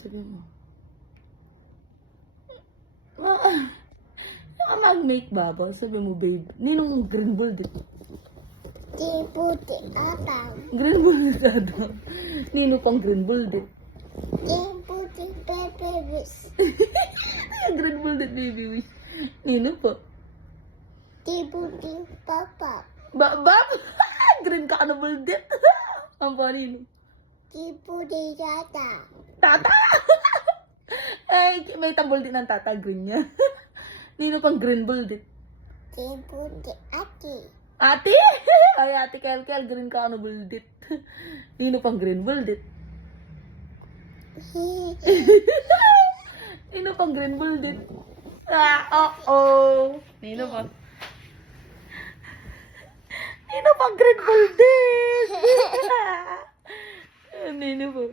Sabi mo. Mag-make baba. Sabi mo, babe. Ninong green bull dit. Puti tatang. Green bull dit ado. Nino pang green bull dit. Puti bebes. Green bull dit, baby wish. Nino po. Puti papa. Bab! Green ka na bull dit. Ang pa nino. Puti tata. Tata! Ay, may tambol din ng tata. Green niya. Nino pang green bull dit. Puti ati. Ate! Ay, ate Kel, green ka ano buldit. Nino pang green buldit. Nino pang green buldit. Oo. Nino pa. Nino pang green buldit. Nino po.